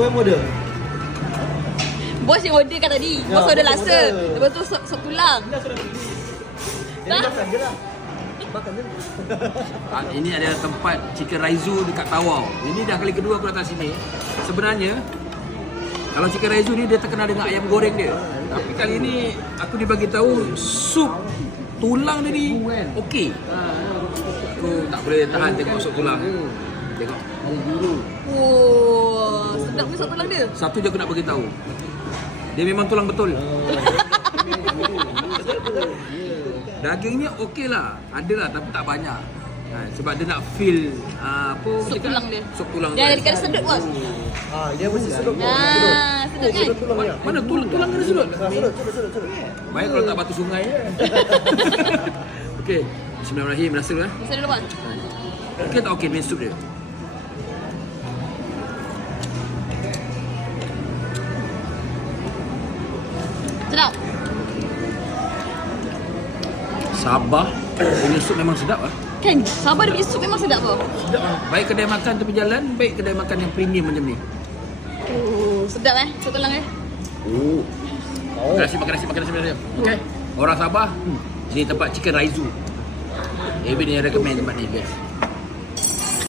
Kau yang order? Bos yang order kan tadi. Ya, Bos order bos laksa. order. Lepas tu sop tulang. Dah sudah beli. Jadi Tak? makan je lah. Makan je. Ini ada tempat chicken raizu dekat Tawau. Ini dah kali kedua aku datang sini. Sebenarnya kalau chicken raizu ni dia terkenal dengan ayam goreng dia. Tapi kali ini aku dibagi tahu sup tulang dia ni okey. Aku tak boleh tahan tengok sup tulang. Tengok. Oh, sedap ni sop tulang dia. Satu je aku nak bagi tahu. Dia memang tulang betul. Dagingnya okey lah. Ada lah tapi tak banyak. Sebab dia nak feel apa Sup cakap? tulang dia. Sup tulang Dia ada dekat sedut bos. Dia mesti sedut. Sedut kan? Sedut tulang dia. Mana tulang kena sedut? Sedut. Baik kalau tak batu sungai je. Okey. Bismillahirrahmanirrahim. Rasa dulu Bisa dulu bos. Okey tak okey main sup dia? Sedap. Sabah punya sup memang sedap lah. Kan? Sabah dia punya sup memang sedap bos. Sedap lah. Baik kedai makan tepi jalan, baik kedai makan yang premium macam ni. Oh, sedap sop tulang dia. Makan nasi. Okey. Orang Sabah, ni tempat chicken raizu. Abi ni recommend tempat ni guys.